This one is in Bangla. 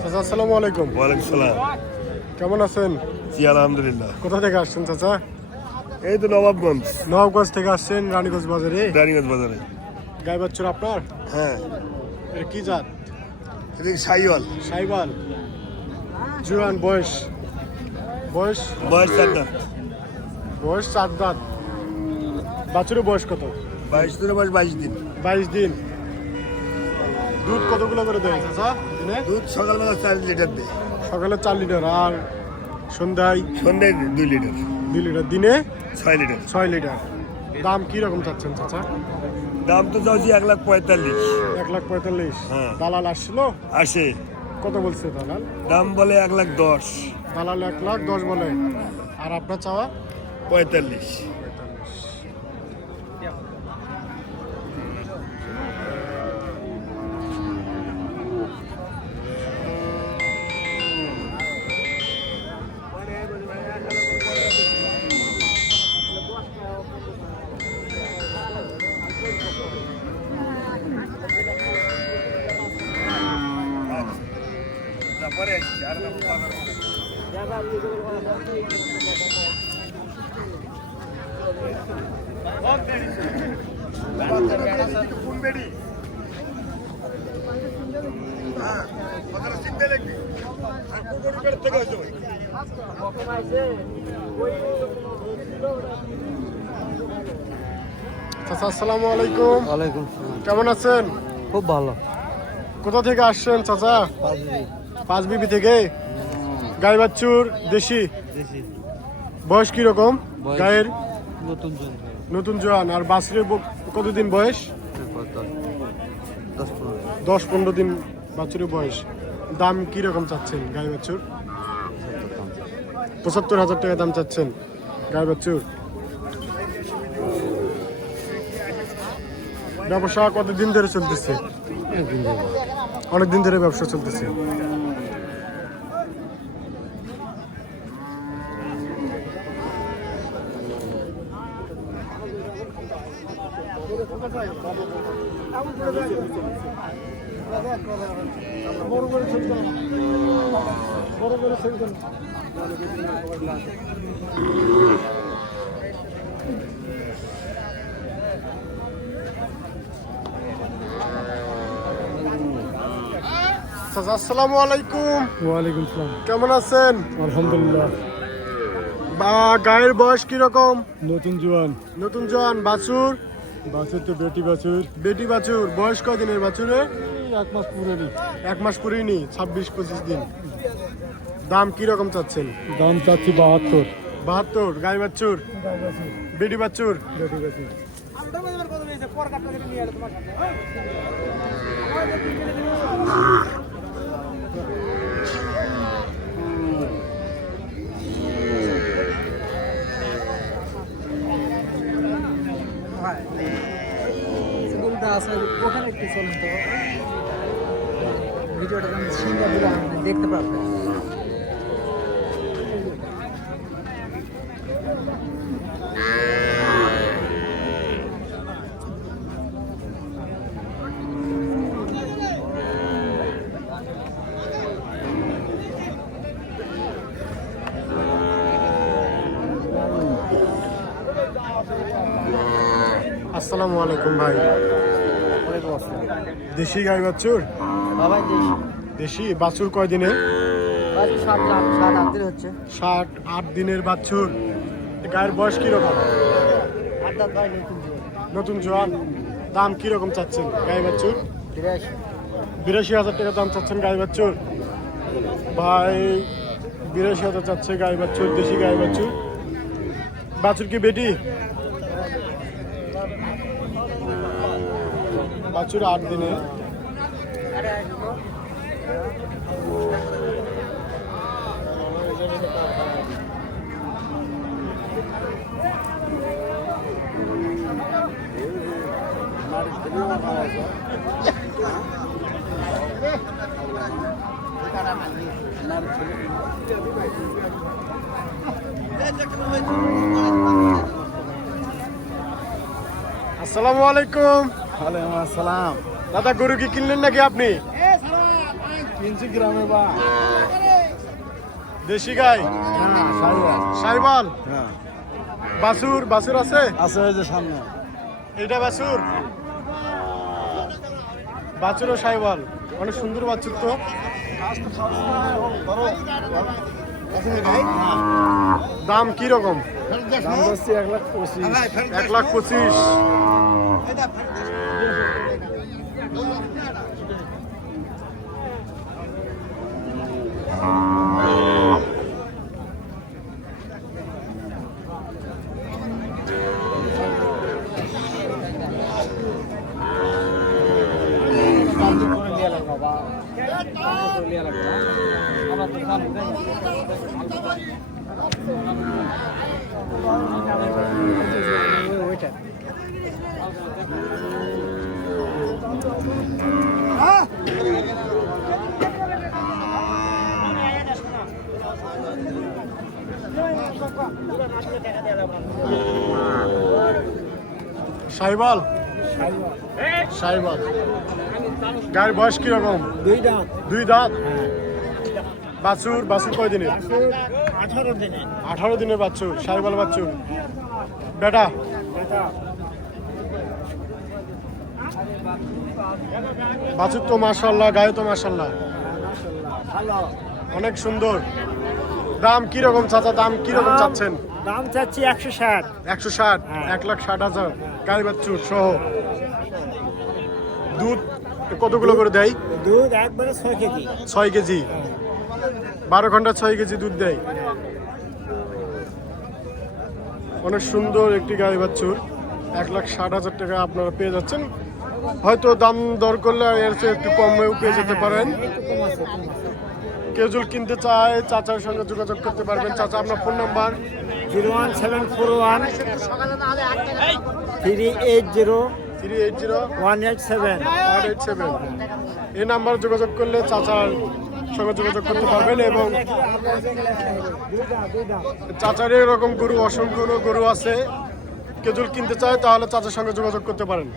চাচা আসসালামু আলাইকুম। ওয়ালাইকুম সালাম। কেমন আছেন? জি আলহামদুলিল্লাহ। কোথা থেকে আসছেন চাচা? এই তো নবাবগঞ্জ। নবাবগঞ্জ থেকে আসছেন রানীগঞ্জ বাজারে। রানীগঞ্জ বাজারে। গাই বাচ্চুর আপনার? হ্যাঁ। এটা কি জাত? এটা সাইওয়াল। সাইবাল। জুয়ান বয়স? বয়স 4 দাঁত। বয়স 4 দাঁত। বাছুরের বয়স কত? 22 দিনের বয়স 22 দিন। 22 দিন। দুধ কতগুলো করে দেয় চাচা দিনে? দুধ সকালবেলা 4 লিটার দেয়। সকালে 4 লিটার আর সন্ধ্যায় সন্ধ্যায় 2 লিটার। 2 লিটার। দিনে 6 লিটার। 6 লিটার। দাম কি রকম চাচ্ছেন চাচা? দাম তো চাচ্ছি 1,45,000। 1,45,000। হ্যাঁ। দালাল আসছিল? আসে। কত বলছে দালাল? দাম বলে 1,10,000। দালাল 1,10,000 বলে। আর আপনার চাওয়া? 45। চাচা আসসালামু আলাইকুম। ওয়ালাইকুম। কেমন আছেন? খুব ভালো। কোথা থেকে আসছেন চাচা? পাঁচবিবি থেকে। গাই বাচ্চুর দেশি? দেশি। বয়স কি রকম বয়স? গায়ের? নতুন নতুন জোয়ান। আর বাছুরের কতদিন বয়স? 10-15 দিন বাছুরের বয়স। দাম কি রকম চাচ্ছেন গাই বাছুর? 75,000 টাকা দাম চাচ্ছেন গাই বাছুর। ব্যবসা কতদিন ধরে চলতেছে? অনেক দিন ধরে ব্যবসা চলতেছে। আসসালামু আলাইকুম। ওয়ালাইকুম সালাম। কেমন আছেন? আলহামদুলিল্লাহ। গায়ের বয়স কি রকম? নতুন জোয়ান। নতুন জোয়ান। বাছুর? বাছুর তো বেটি বাছুর। বেটি বাছুর। বয়স কদিনের বাছুরে? 1 মাস পুরোনি। 1 মাস পুরিনি। 26-25 দিন। দাম কি রকম চাচ্ছেন? দাম চাচ্ছি 72। 72। গাই বাছুর? বেটি বাছুর? বেটি বাছুর। ওখানে একটু চলুন তো, ভিডিওটা সিনটা দিলে দেখতে পারবেন। আসসালামু আলাইকুম ভাই। দেশি গাই বাছুর? বাবাই দেশি। দেশি। বাছুর কয় দিনে? 7-8 দিন হচ্ছে। 7-8 দিনের বাছুর। গায়ের বয়স কি রকম? 8 দাঁত ভাই। নতুন জোয়ান। দাম কি রকম চাচ্ছেন গাই বাছুর? 82,000 টাকা দাম চাচ্ছেন গাই বাছুর ভাই। 82,000 চাচ্ছে গাই বাছুর। দেশি গাই বাছুর। বাছুর কি বেটি? বাছুর 8 দিনে। আসসালামু আলাইকুম। ওয়ালাইকুম আসসালাম। দাদা গরু কি কিনলেন নাকি আপনি? কিনছি গ্রামে বা দেশি গাই, হ্যাঁ সাইওয়াল। সাইবাল, হ্যাঁ বাছুর বাছুর আছে? আছে ওই যে সামনে। এইটা বাছুর, বাছুর ও সাইবাল, অনেক সুন্দর বাছুর তো। দাম কি রকম? দাম হচ্ছে 1,25,000। 1,25,000। সাইবাল, সাইবাল। গায়ের বয়স কিরকম? 2 দাঁত। 2 দাঁত। বাছুর, বাছুর কয় দিনের? 18 দিনে। 18 দিনের বাছুর, সাইবাল বাছুর। বেটা বাছুর তো মাশাআল্লাহ, গায়ে তো মাশাআল্লাহ অনেক সুন্দর। দাম কি রকম চাচা? দাম কি রকম চাচ্ছেন? দাম চাচ্ছি 160। 160, 1,60,000 গাই বাছুর সহ। দুধ কতগুলো করে দেয়? দুধ একবারে 6 কেজি। 6 কেজি, 12 ঘন্টা 6 কেজি দুধ দেয়। অনেক সুন্দর একটি গাই বাছুর, 1,60,000 টাকা আপনারা পেয়ে যাচ্ছেন। হয়তো দাম দর করলে এর চেয়ে একটু কমেও পেয়ে যেতে পারেন। কেউ যদি কিনতে চায় চাচার সঙ্গে যোগাযোগ করতে পারবেন। চাচা আপনার ফোন নাম্বার? 01741 380 380 187। 187। এই নাম্বার যোগাযোগ করলে চাচার সঙ্গে যোগাযোগ করতে পারবেন। এবং চাচার এরকম গরু অসংখ্য গরু আছে, কেউ যদি কিনতে চায় তাহলে চাচার সঙ্গে যোগাযোগ করতে পারেন।